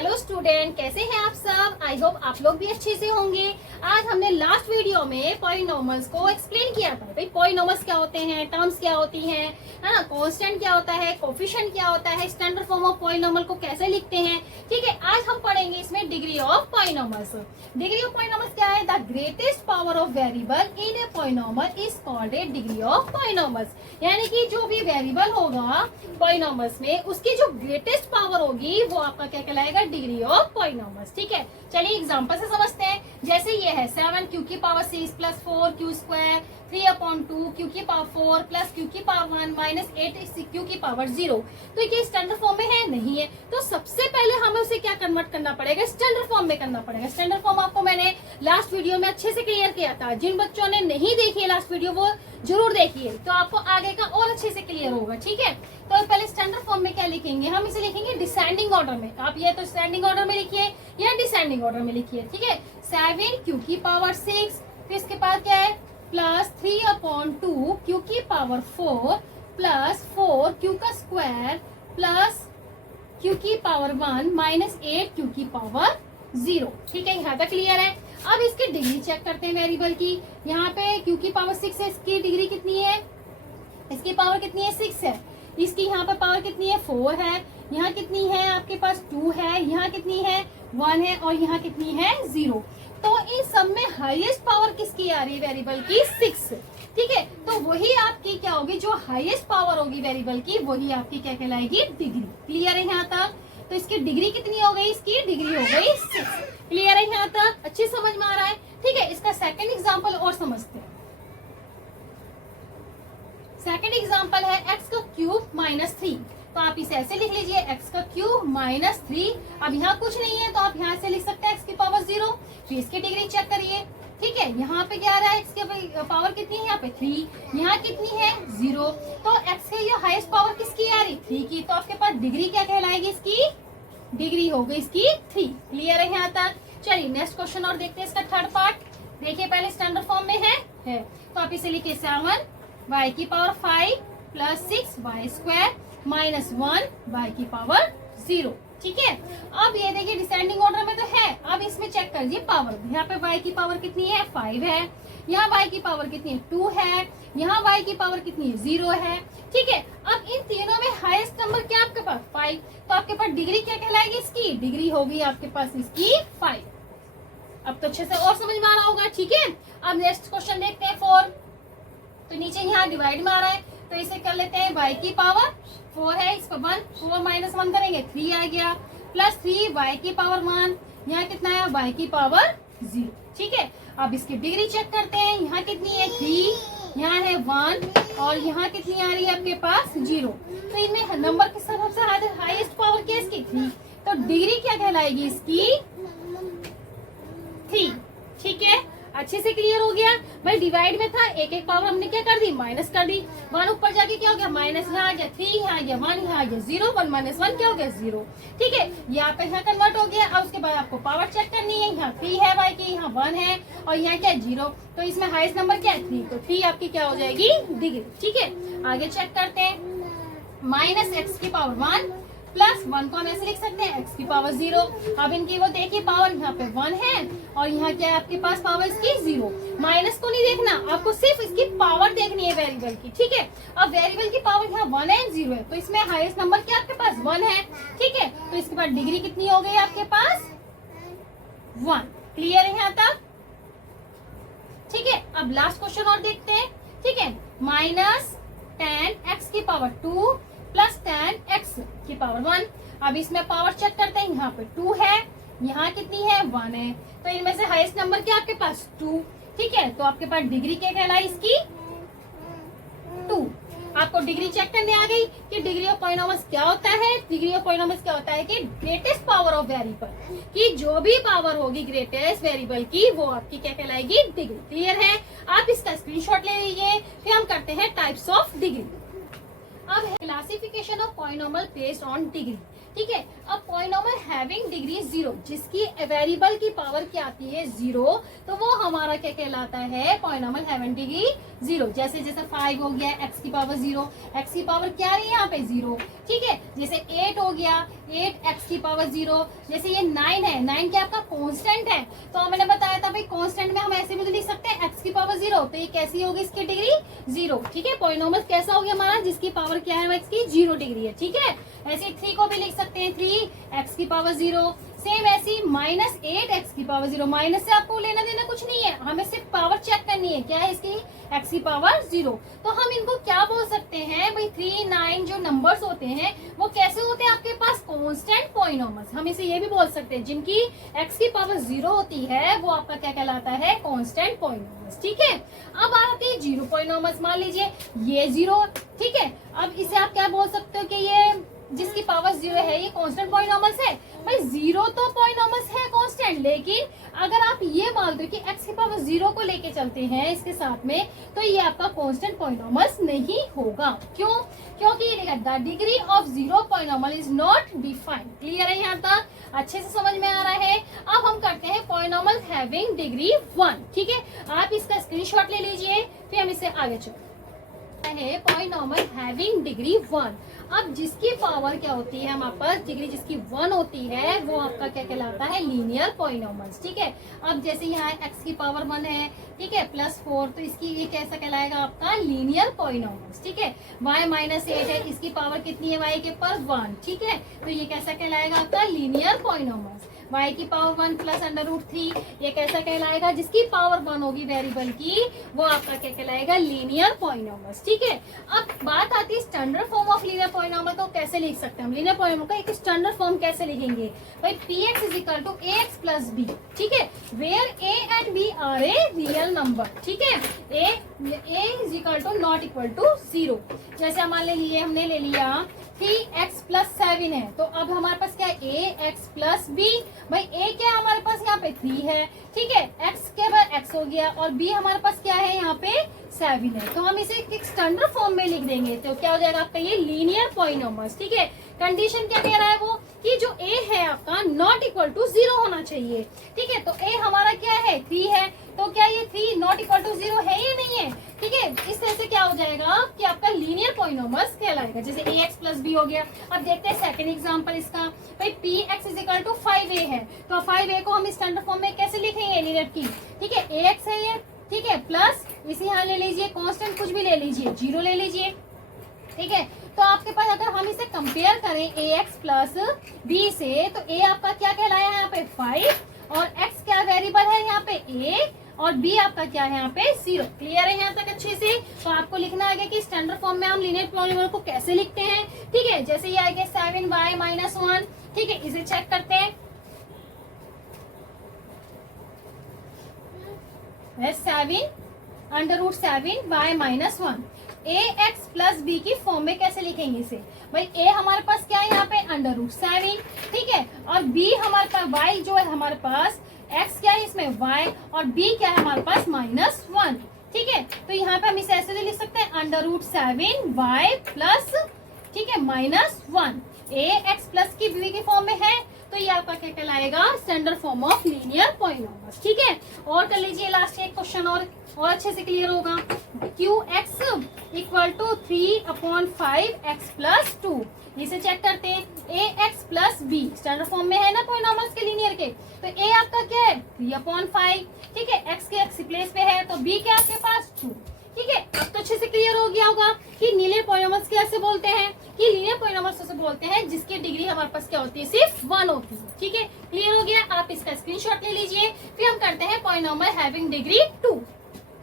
Hello student, कैसे हैं आप सब। आई होप आप लोग भी अच्छे से होंगे। आज हमने लास्ट वीडियो में पॉलिनॉमल्स को एक्सप्लेन किया था। भाई पॉलिनॉमल्स क्या होते हैं, टर्म्स क्या होती हैं, है ना, कांस्टेंट क्या होता है, कोफिशिएंट क्या होता है, स्टैंडर्ड फॉर्म ऑफ पॉलिनॉमल को कैसे लिखते हैं। ठीक है, आज हम पढ़ेंगे इसमें degree of polynomials. Degree of polynomials क्या है? The greatest power of variable in A polynomial is called a degree of polynomials. यानी कि जो भी वेरिएबल होगा पॉलिनॉमल्स में, उसकी जो ग्रेटेस्ट पावर होगी वो आपका क्या कहलाएगा? Degree of polynomials. ठीक है, चलिए एग्जांपल से समझते हैं। जैसे ये है 7 क्यू की power 6 plus 4 Q square 3/2 Q की पावर 4 प्लस क्यू की पावर 1 माइनस 8 क्यू की पावर 0। तो ये स्टैंडर्ड फॉर्म में है? नहीं है। तो सबसे पहले हमें उसे क्या कन्वर्ट करना पड़ेगा? स्टैंडर्ड फॉर्म में करना पड़ेगा। स्टैंडर्ड फॉर्म आपको मैंने लास्ट वीडियो में अच्छे से क्लियर किया था। जिन बच्चों ने नहीं देखी है लास्ट वीडियो, वो जरूर देखिए, तो आपको आगे का और अच्छे से क्लियर होगा। ठीक है, तो पहले स्टैंडर्ड फॉर्म में क्या लिखेंगे? हम इसे लिखेंगे डिसेंडिंग ऑर्डर में। आप ये तो स्टैंडिंग ऑर्डर में लिखिए या डिसेंडिंग ऑर्डर में लिखिए। ठीक है, 7 क्यू की पावर 6, फिर इसके बाद क्या है? प्लस 3/2 क्यू की पावर 4 प्लस 4 क्यू का स्क्वायर प्लस क्यू की पावर 1 माइनस 8 क्यू की पावर 0। ठीक है, यहाँ तक क्लियर है। अब इसकी डिग्री चेक करते हैं वेरिएबल की। यहाँ पे क्यू की पावर 6 है, इसकी डिग्री कितनी है? इसकी पावर कितनी है? 6 है। इसकी यहाँ पे पावर कितनी है? 4 है। यहाँ कितनी है आपके पास? 2 है। यहाँ कितनी है? 1 है। और यहाँ कितनी है? 0। तो इन सब में हाईएस्ट पावर किसकी आ रही है? वेरिएबल की 6। ठीक है, तो वही आपकी क्या होगी? जो हाईएस्ट पावर होगी वेरिएबल की, वही आपकी क्या कहलाएगी? डिग्री। क्लियर है यहाँ तक? तो इसकी डिग्री कितनी हो गई? इसकी डिग्री हो गई 6। क्लियर है यहाँ तक? अच्छी समझ में आ रहा है? ठीक है, इसका सेकंड एग्जांपल और समझते हैं। सेकंड एग्जांपल है x का क्यूब माइनस 3। तो आप इसे ऐसे लिख लीजिए, x का क्यूब माइनस 3। अब यहाँ कुछ नहीं है, तो आप यहाँ से लिख सकते हैं x की पावर 0। फिर इसकी डिग्री चेक करिए। ठीक है, यहाँ पे क्या आ रहा है? x की पावर कितनी है? यहाँ पे 3। यहाँ कितनी है? 0। तो x की ये हाईएस्ट पावर किसकी आ रही? 3 की। तो आपके पास डिग्री क्या कहलाएगी? इसकी डिग्री हो गई इसकी 3। क्लियर है यहाँ तक? चलिए नेक्स्ट क्वेश्चन और देखते हैं इसका थर्ड पार्ट। देखिए, पहले स्टैंडर्ड फॉर्म में है। तो आप इसे लिखिए 7 y की power 5 plus 6 y square minus 1 y की पावर 0। ठीक है, अब ये देखिए डिसेंडिंग ऑर्डर में तो है। अब इसमें चेक कर लीजिए पावर। यहाँ पे y की पावर कितनी है? 5 है। यहाँ y की पावर कितनी है? 2 है। यहाँ y की पावर कितनी है? 0 है। ठीक है, अब इन तीनों में हाईएस्ट नंबर क्या आपके पास? 5। तो आपके पास डिग्री क्या कहलाएगी? इसकी डिग्री होगी आपके पास इसकी 5। अब तो अच्छे से और समझ में आ रहा होगा। ठीक है, अब नेक्स्ट क्वेश्चन देखते हैं 4। तो नीचे यहाँ डिवाइड में आ रहा है, तो इसे कर लेते हैं। y की पावर 4 है, इस पर 1, 4 माइनस 1 करेंगे 3 आ गया, प्लस 3 y की पावर 1, यहाँ कितना है? y की पावर 0। ठीक है, अब इसकी डिग्री चेक करते हैं। यहाँ कितनी है? 3, यहाँ है 1 और यहाँ कितनी आ रही है आपके पास? 0। तो इनमें नंबर के सबसे हाईएस्ट पावर क्या है? इसकी 3। तो डिग्री क्या कहलाएगी? इसकी 3। ठीक है, अच्छे से क्लियर हो गया। भाई डिवाइड में था, एक एक पावर हमने क्या कर दी? माइनस कर दी। 1 ऊपर जाके क्या हो गया? माइनस। यहाँ आ गया 3, यहाँ आ गया 1, यहाँ आ गया 0। 1 माइनस 1 क्या हो गया? 0। ठीक है, यहाँ पे यहाँ कन्वर्ट हो गया। अब उसके बाद आपको पावर चेक करनी है। यहाँ 3 है y की, यहाँ 1 है और यहाँ क्या है? 0। तो इसमें हाईएस्ट नंबर क्या है? 3। तो 3 आपकी क्या हो जाएगी? डिग्री। ठीक है, आगे चेक करते हैं। माइनस x की पावर 1 प्लस 1 को हम ऐसे लिख सकते हैं x की पावर 0। अब इनकी वो देखिए पावर, यहाँ पे 1 है और यहाँ क्या है आपके पास? पावर इसकी 0। माइनस को नहीं देखना, आपको सिर्फ इसकी पावर देखनी है वेरिएबल की। ठीक है, अब वेरिएबल की पावर यहाँ 1 है, 0 है, तो इसमें हाईएस्ट नंबर क्या आपके पास? 1 है। ठीक है, तो इसके बाद डिग्री कितनी हो गई आपके पास? 1। क्लियर है यहाँ तक? ठीक है, अब लास्ट क्वेश्चन और देखते हैं। ठीक है, माइनस 10 x की पावर 2 प्लस 10 x की पावर 1। अब इसमें पावर चेक करते हैं। यहाँ पे 2 है, यहाँ कितनी है? 1 है। तो इनमें से हाईएस्ट नंबर क्या आपके पास? 2। ठीक है, तो आपके पास डिग्री क्या कहलाई इसकी? 2। आपको डिग्री चेक करने आ गई कि डिग्री ऑफ पॉलिनॉमल्स क्या होता है। डिग्री ऑफ पॉलिनॉमल्स क्या होता है कि ग्रेटेस्ट पावर ऑफ वेरिएबल की जो भी पावर होगी ग्रेटेस्ट वेरिएबल की, वो आपकी क्या कहलाएगी? डिग्री। क्लियर है? आप इसका स्क्रीनशॉट ले लीजिए। फिर हम करते हैं टाइप्स ऑफ डिग्री। अब classification of polynomial based on degree. ठीक है, अब पॉलिनॉमल हैविंग डिग्री 0, जिसकी वेरिएबल की पावर क्या आती है? 0, तो वो हमारा क्या कहलाता है? Polynomial having degree 0। जैसे जैसे 5 हो गया, x की पावर 0, x की पावर क्या आ रही है यहाँ पे? 0। ठीक है, जैसे 8 हो गया, 8x की पावर 0। जैसे ये 9 है, 9 क्या आपका कांस्टेंट है, तो मैंने बताया था भाई कांस्टेंट में हम ऐसे भी तो लिख सकते हैं x की पावर 0, तो ये कैसी होगी इसकी डिग्री 0। ठीक है, पॉलिनोमियल कैसा हो गया हमारा, जिसकी पावर क्या है x की 0 डिग्री है। ठीक है, ऐसे 3 को भी लिख सकते हैं 3x की पावर 0। सेम ऐसी -8x की पावर 0, माइनस से आपको लेना देना कुछ नहीं है, हमें सिर्फ पावर चेक करनी है, क्या है इसकी x की पावर 0। तो हम इनको क्या बोल सकते हैं भाई, 3, 9 जो नंबर्स होते हैं वो कैसे होते हैं आपके पास, कांस्टेंट पॉलिनोमियल्स। हम इसे ये भी बोल सकते हैं जिनकी x की पावर 0 होती है वो आपका क्या कहलाता है, कांस्टेंट पॉलिनोमियल्स। ठीक है, अब आते हैं जीरो पॉलिनोमियल्स। मान लीजिए ये 0, ठीक है, अब इसे आप क्या बोल सकते हो कि ये जिसकी पावर 0 है ये कांस्टेंट पॉलिनोमियल्स है। भाई 0 तो पॉलिनोमियल्स है कांस्टेंट, लेकिन अगर आप ये मान दो कि x की पावर 0 को लेके चलते हैं इसके साथ में, तो ये आपका कांस्टेंट पॉलिनोमियल्स नहीं होगा। क्यों? क्योंकि the degree of zero polynomial is not defined. Clear है यहाँ तक, अच्छे से समझ में आ रहा है। अब हम करते हैं पॉलिनोमियल हैविंग डिग्री 1। ठीक है, आप इसका स्क्रीनशॉट ले लीजिए, फिर हम इससे आगे चलते है। पॉलिनोमियल हैविंग डिग्री 1, अब जिसकी पावर क्या होती है हमारे पास, डिग्री जिसकी 1 होती है वो आपका क्या कहलाता है, लीनियर पॉलिनोमियल्स। ठीक है, अब जैसे यहाँ x की पावर 1 है, ठीक है, +4, तो इसकी ये कैसा कहलाएगा आपका लीनियर पॉलिनोमियल्स। ठीक है, y -8 है, इसकी पावर कितनी है y के पर 1। ठीक है, तो ये कैसा कहलाएगा आपका लीनियर पॉलिनोमियल्स। y की पावर 1 प्लस √3 ये कैसा कहलाएगा, जिसकी पावर 1 होगी वेरिएबल की वो आपका क्या कहलाएगा, लीनियर पॉलिनोमियल्स। ठीक है, अब बात आती है standard form of linear polynomial को कैसे लिख सकते हैं हम। लीनियर पॉलिनोमियल का एक स्टैंडर्ड फॉर्म कैसे लिखेंगे भाई, px = ax + b। ठीक है, where a and b are a real number. ठीक है, a = नॉट इक्वल टू 0। जैसे हमारे लिए हमने ले लिया 3x + 7 है, तो अब हमारे पास क्या है, ax + b। भाई a क्या है हमारे पास यहाँ पे 3 है, ठीक है, x के बाद x हो गया और b हमारे पास क्या है यहाँ पे 7 है, तो हम इसे एक स्टैंडर्ड फॉर्म में लिख देंगे, तो क्या हो जाएगा आपका ये लीनियर पॉलिनोमियल्स। ठीक है, कंडीशन क्या कह रहा है वो कि जो a है आपका नॉट इक्वल टू 0 होना चाहिए। ठीक है, तो a हमारा क्या है 3 है, तो क्या ये 3 नॉट इक्वल टू 0 है या नहीं है। ठीक है, इस तरह से क्या हो जाएगा कि आपका लीनियर पॉलिनोमियल्स कहलाएगा। जैसे ax + b हो गया। अब देखते हैं सेकंड एग्जांपल इसका, भाई px = 5a है, तो 5a को हम स्टैंडर्ड फॉर्म में कैसे लिखेंगे लीनियर की। ठीक है, ax है ये, ठीक है, प्लस इसे यहाँ ले लीजिए, कांस्टेंट कुछ भी ले लीजिए, 0 ले लीजिए। ठीक है, तो आपके पास अगर हम इसे कंपेयर करें ax + b से, तो a आपका क्या कहलाया है यहाँ पे 5 और x क्या वेरिएबल है यहाँ पे a और b आपका क्या है यहाँ पे 0। क्लियर है यहाँ तक अच्छे से। तो आपको लिखना है कि स्टैंडर्ड फॉर्म में हम लीनियर पॉलिनोमियल को कैसे लिखते हैं। ठीक है, जैसे ये आएगा 7y - 1। ठीक है, इसे चेक करते हैं, 7 √7y - 1 ax + b की फॉर्म में कैसे लिखेंगे इसे। भाई a हमारे पास क्या है यहाँ पे √7, ठीक है, और b हमारे पास y जो है हमारे पास, x क्या है इसमें y और b क्या है हमारे पास -1। ठीक है, तो यहाँ पे हम इसे ऐसे लिख सकते हैं √7y प्लस, ठीक है, -1 ax + की b की फॉर्म में है, तो ये आपका क्या कहलाएगा, standard form of linear polynomials. ठीक है, और कर लीजिए लास्ट एक क्वेश्चन और अच्छे से क्लियर होगा। qx = 3/5x + 2, इसे चेक करते हैं। ax + b स्टैंडर्ड फॉर्म में है ना पॉलिनोमियल्स के लीनियर के, तो a आपका क्या है 3/5, ठीक है, x के x प्लेस पे है, तो b क्या आपके पास 2। ठीक है, अब तो अच्छे से क्लियर हो गया होगा कि लीनियर पॉलिनोमियल्स कैसे बोलते हैं, कि लीनियर पॉलिनोमियल्स से बोलते हैं जिसकी डिग्री हमारे पास क्या होती है, सिर्फ 1 होती है। ठीक है, क्लियर हो गया, आप इसका स्क्रीनशॉट ले लीजिए, फिर हम करते हैं पॉलिनोमियल हैविंग डिग्री 2।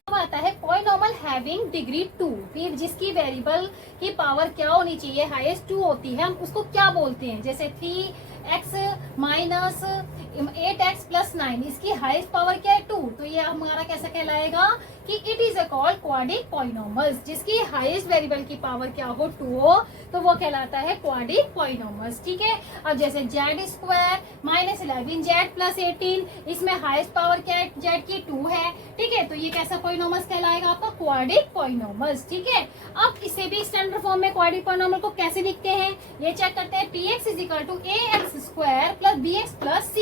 अब आता है पॉलिनोमियल हैविंग डिग्री 2, फिर जिसकी वेरिएबल की पावर क्या होनी चाहिए, हाईएस्ट 2 होती है, हम उसको क्या बोलते हैं। जैसे 3x - 8x + 9, इसकी हाईएस्ट पावर क्या है 2, तो ये हमारा कैसा कहलाएगा कि it is called quadric polynomials. जिसकी हाईएस्ट वेरिएबल की पावर क्या हो 2 हो, तो वो कहलाता है क्वाड्रिक पॉलिनोमियल्स। ठीक है, अब जैसे z² -11z + 18, इसमें हाईएस्ट पावर क्या है z की 2 है। ठीक है, तो ये कैसा पॉलिनोमियल्स कहलाएगा आपका क्वाड्रिक पॉलिनोमियल्स। ठीक है, अब इसे भी स्टैंडर्ड फॉर्म में क्वाड्रिक पॉलिनोमियल को कैसे लिखते हैं, ये चेक करते हैं। px = ax² + bx + c,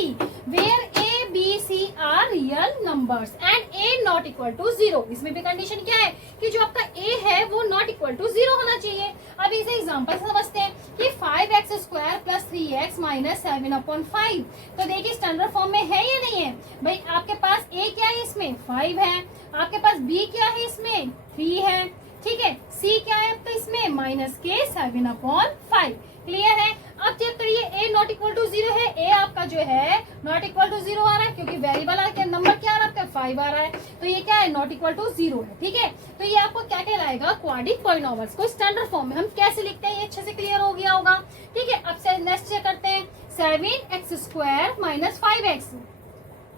where a b c are real numbers and a not equal to 0। इसमें भी कंडीशन क्या है कि जो आपका a है वो नॉट इक्वल टू 0 होना चाहिए। अब इसे एग्जांपल समझते हैं कि 5x² प्लस 3x माइनस 7/5। तो देखिए स्टैंडर्ड फॉर्म में है या नहीं है भाई। आपके पास a क्या है इसमें 5 है, आपके पास b क्या है इसमें 3 है, ठीक है, c क्या है आपका इसमें माइनस के 7/5। क्लियर है। अब चेक करिए a नॉट इक्वल टू 0 है, a आपका जो है नॉट इक्वल टू 0 आ रहा है क्योंकि वेरिएबल आ क्या नंबर क्या आ रहा है आपका 5 आ रहा है, तो ये क्या है नॉट इक्वल टू 0 है। ठीक है, तो ये आपको क्या कहलाएगा क्वाड्रिक पॉलिनॉमियल्स को स्टैंडर्ड फॉर्म में हम कैसे लिखते हैं ये अच्छे से क्लियर हो गया होगा। ठीक है, अब से नेक्स्ट चेक करते हैं 7x² minus 5x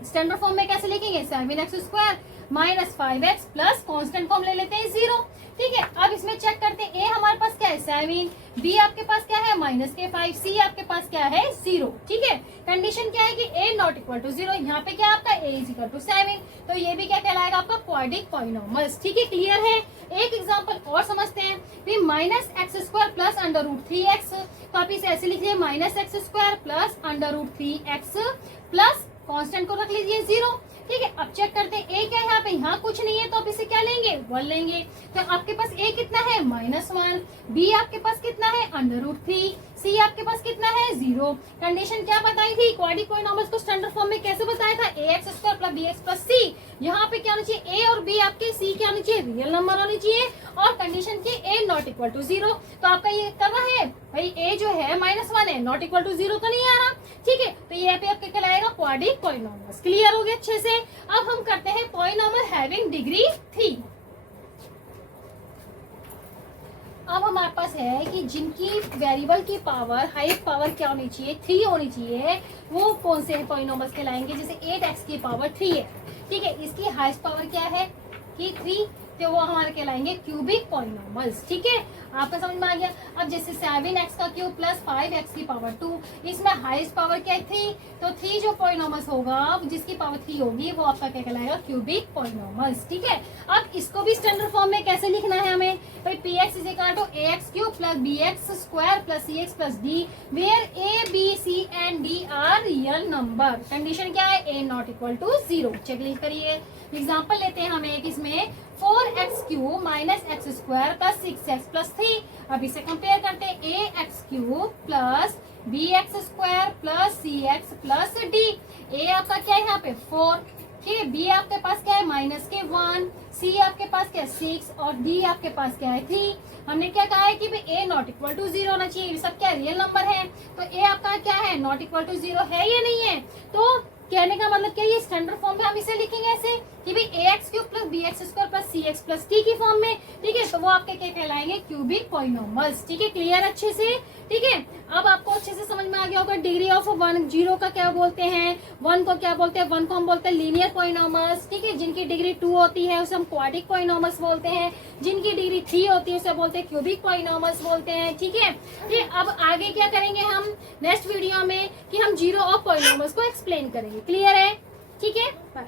standard form में कैसे लिखेंगे 7x² minus 5x plus constant form ले लेते हैं 0। ठीक है, अब इसमें चेक करते हैं a हमारे पास क्या है 7, b आपके पास क्या है माइनस के 5, c आपके पास क्या है 0। ठीक है, कंडीशन क्या है कि a नॉट इक्वल टू 0, यहाँ पे क्या आपका a इज इक्वल टू 7, तो ये भी क्या कहलाएगा आपका क्वाड्रिक पॉलिनॉमियल्स। ठीक है, क्लियर है। एक एग्जांपल और समझते हैं कि minus x² plus under root 3x, तो आप इसे ऐसे लिखिए minus x² plus under root 3x plus constant को रख लीजिए 0। ठीक है, अब चेक करते हैं a क्या है यहाँ पे, यहाँ कुछ नहीं है तो आप इसे क्या लेंगे 1 लेंगे, तो आपके पास a कितना है -1, b आपके पास कितना है अंडर रूट 3, c आपके पास कितना है 0। कंडीशन क्या बताई थी क्वाड्रिक पॉलिनॉमियल्स को स्टैंडर्ड फॉर्म में कैसे बताया था ax² plus bx plus c। यहाँ पे क्या होना चाहिए a और b आपके c क्या होनी चाहिए रियल नंबर होनी चाहिए और कंडीशन की a नॉट इक्वल टू 0। तो आपका ये कर रहा है भाई a जो है -1 है नॉट इक्वल टू 0 तो नहीं आ रहा। ठीक है, तो ये पे आपके कहलाएगा क्वाड्रिक पॉलिनॉमियल्स। क्लियर हो गया अच्छे से। अब हम करते हैं पॉलिनॉमियल हैविंग डिग्री 3। अब हमारे पास है कि जिनकी वेरिएबल की पावर हाईएस्ट पावर क्या होनी चाहिए 3 होनी चाहिए, वो कौन से पॉलिनॉमियल्स कहलाएंगे। जैसे 8x की पावर 3 है, ठीक है, इसकी हाईएस्ट पावर क्या है कि 3, तो वो हमारे कहलाएंगे क्यूबिक पॉलिनॉमियल्स। ठीक है, आपको समझ में आ गया। अब जैसे 7x का क्यूब प्लस 5x की पावर 2, इसमें हाईएस्ट पावर क्या है 3, तो 3 जो पॉलिनॉमियल्स होगा जिसकी पावर 3 होगी वो आपका क्या कहलाएगा क्यूबिक पॉलिनॉमियल्स। ठीक है, अब इसको भी स्टैंडर्ड फॉर्म में कैसे लिखना है हमें भाई px is equal to ax³ plus bx² plus cx plus d where a b c and d are real number. Condition क्या है a not equal to 0। Check करिए एग्जाम्पल लेते हैं हमें इसमें 4x³ minus x² plus 6x plus 3। अब इसे compare करते हैं ax³ plus bx² plus cx plus d। a आपका क्या है यहाँ पे 4, ठीक है, b आपके पास क्या है माइनस के 1, c आपके पास क्या है 6 और d आपके पास क्या है 3। हमने क्या कहा है कि भाई a नॉट इक्वल टू 0 होना चाहिए, ये सब क्या रियल नंबर है, तो a आपका क्या है नॉट इक्वल टू 0 है या नहीं है। तो कहने का मतलब क्या ये स्टैंडर्ड फॉर्म में हम इसे लिखेंगे ऐसे कि भाई ax³ plus bx² plus cx plus t की फॉर्म में। ठीक है, तो वो आपके क्या कहलाएंगे क्यूबिक पॉलिनॉमियल्स। ठीक है, क्लियर अच्छे से। ठीक है, अब आपको अच्छे से समझ में आ गया होगा डिग्री ऑफ 1 0 का क्या बोलते हैं, 1 को क्या बोलते हैं, 1 को हम बोलते हैं लीनियर पॉलिनॉमियल्स। ठीक है, जिनकी डिग्री 2 होती है उसे हम क्वाड्रिक पॉलिनॉमियल्स बोलते हैं, जिनकी डिग्री 3 होती है उसे बोलते हैं क्यूबिक पॉलिनॉमियल्स बोलते हैं। ठीक है, ठीक, अब आगे क्या करेंगे हम नेक्स्ट वीडियो में कि हम जीरो ऑफ पॉलिनॉमियल्स को एक्सप्लेन करेंगे। क्लियर है, ठीक है, बाय।